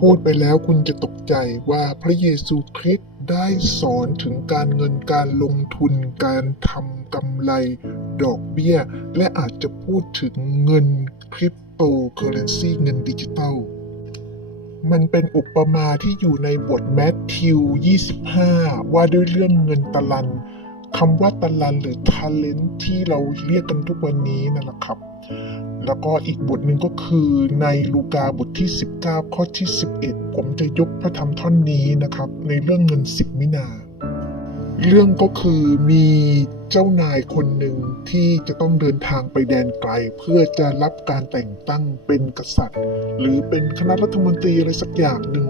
พูดไปแล้วคุณจะตกใจว่าพระเยซูคริสต์ได้สอนถึงการเงินการลงทุนการทำกำไรดอกเบี้ย และอาจจะพูดถึงเงินคริปโตเคอเรนซีเงินดิจิตอลมันเป็นอุปมาที่อยู่ในบทแมทธิว 25 ว่าด้วยเรื่องเงินตะลัน คำว่าตะลันหรือ talent ที่เราเรียกกันทุกวันนี้นั่นแหละครับ แล้วก็อีกบทหนึ่งก็คือในลูกาบทที่ 19 ข้อที่ 11 ผมจะยกพระธรรมท่อนนี้นะครับ ในเรื่องเงิน10มินา เรื่องก็คือมีเจ้านายคนหนึ่งที่จะต้องเดินทางไปแดนไกล เพื่อจะรับการแต่งตั้งเป็นกษัตริย์ หรือเป็นคณะรัฐมนตรีอะไรสักอย่างหนึ่ง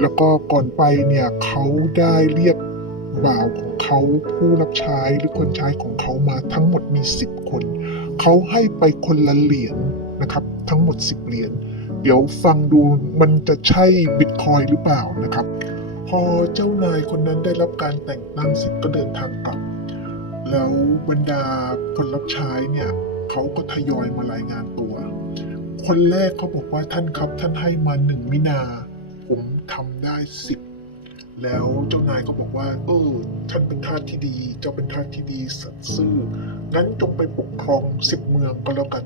แล้วก็ก่อนไปเนี่ยเขาได้เรียก บ่าวของเขาผู้รับใช้หรือคนใช้ของเขามาทั้งหมดมี 10 คน เขาให้ไปคนละเหรียญนะครับ ทั้งหมด 10 เหรียญเดี๋ยวฟังดูมันจะใช่บิตคอยหรือเปล่านะครับ พอเจ้านายคนนั้นได้รับการแต่งตั้งเสร็จก็เดินทางกลับ แล้วบรรดาคนรับใช้เนี่ยเขาก็ทยอยมารายงานตัว คนแรกเขาบอกว่าท่านครับท่านให้มาหนึ่งมินา ผมทำได้สิบ แล้วเจ้านายก็บอกว่าเออท่านเป็นทาสที่ดี เจ้าเป็นทาสที่ดีสัตย์ซื่อ งั้นจงไปปกครองสิบเมืองก็แล้วกัน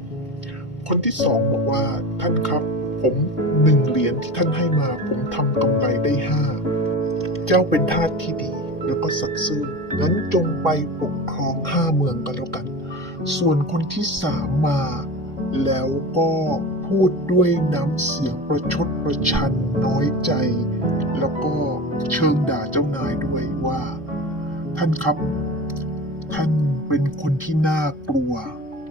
คนที่สองบอกว่าท่านครับ ผมหนึ่งเหรียญที่ท่านให้มา ผมทำกำไรได้ห้า เจ้าเป็นทาสที่ดี แล้วก็สัตย์ซื่อ งั้นจงไปปกครองห้าเมืองกันแล้วกัน ส่วนคนที่สามมา แล้วก็พูดด้วยน้ำเสียงประชดประชันน้อยใจ แล้วก็ เชิงด่าเจ้านายด้วยว่า ท่านครับ ท่านเป็นคนที่น่ากลัว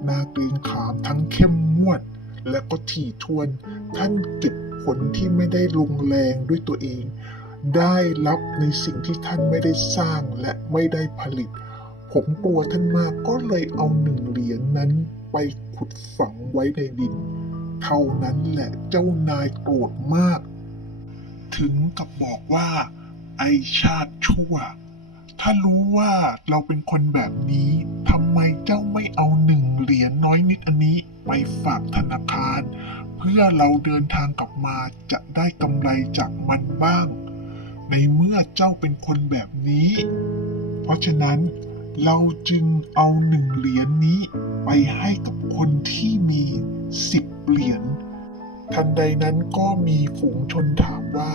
น่าเกรงขามทั้งเข้มงวด และก็ถี่ถ้วน ท่านเก็บผลที่ไม่ได้ลงแรงด้วยตัวเอง ได้รับในสิ่งที่ท่านไม่ได้สร้างและไม่ได้ผลิต ผมกลัวท่านมากก็เลยเอาหนึ่งเหรียญนั้นไปขุดฝังไว้ในดิน เท่านั้นแหละเจ้านายโกรธมาก ถึงกับบอกว่า ไอชาติชั่ว ถ้ารู้ว่าเราเป็นคนแบบนี้ทำไมเจ้าไม่เอาหนึ่งเหรียญน้อยนิดอันนี้ไปฝากธนาคาร เพื่อเราเดินทางกลับมาจะได้กำไรจากมันบ้าง ในเมื่อเจ้าเป็นคนแบบนี้ เพราะฉะนั้นเราจึงเอาหนึ่งเหรียญนี้ไปให้กับคนที่มีสิบเหรียญทันใดนั้นก็มีฝูงชนถามว่า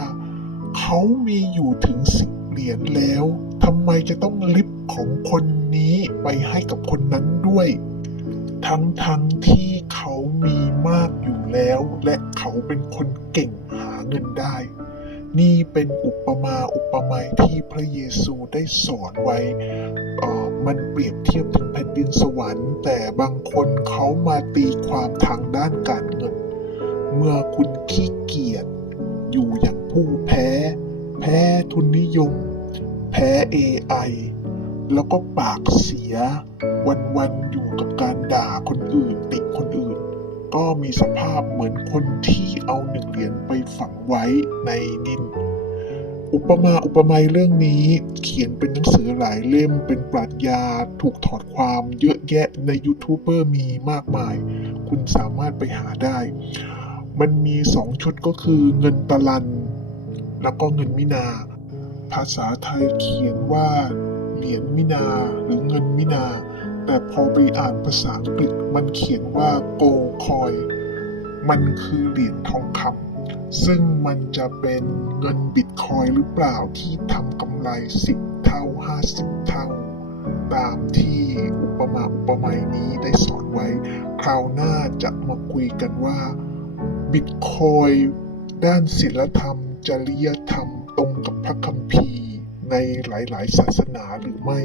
เขามีอยู่ถึงสิบเหรียญแล้วทำไมจะต้องลิบของคนนี้ไปให้กับคนนั้นด้วย ทั้งทั้งๆที่เขามีมากอยู่แล้ว และเขาเป็นคนเก่งหาเงินได้ นี่เป็นอุปมาอุปไมยที่พระเยซูได้สอนไว้มันเปรียบเทียบถึงแผ่นดินสวรรค์ แต่บางคนเขามาตีความทางด้านการเงิน เมื่อคุณขี้เกียจอยู่อย่างผู้แพ้ พ้ทุนนิยม แพ้ AI แล้วก็ปากเสีย วันๆอยู่กับการด่าคนอื่น ติคนอื่น ก็มีสภาพเหมือนคนที่เอาหนึ่งเหรียญไปฝังไว้ในดิน อุปมาอุปไมยเรื่องนี้เขียนเป็นหนังสือหลายเล่มเป็นปรัชญาถูกถอดความเยอะแยะในยูทูบเบอร์มีมากมาย คุณสามารถไปหาได้ มันมีสองชุดก็คือเงินตะลัน แล้วก็เงินมินา ภาษาไทยเขียนว่าเหรียญมินาหรือเงินมินา แต่พอไปอ่านภาษาอังกฤษมันเขียนว่าโกคอย มันคือเหรียญทองคำซึ่งมันจะเป็นเงินบิตคอยหรือเปล่าที่ทำกำไร 10 เท่า 50 เท่า ตามที่อุปมาอุปไมยนี้ได้สอนไว้ คราวหน้าจะมาคุยกันว่าบิตคอย ด้านศีลธรรม จริยธรรมตรงกับพระคัมภีร์ในหลาย ๆ ศาสนาหรือไม่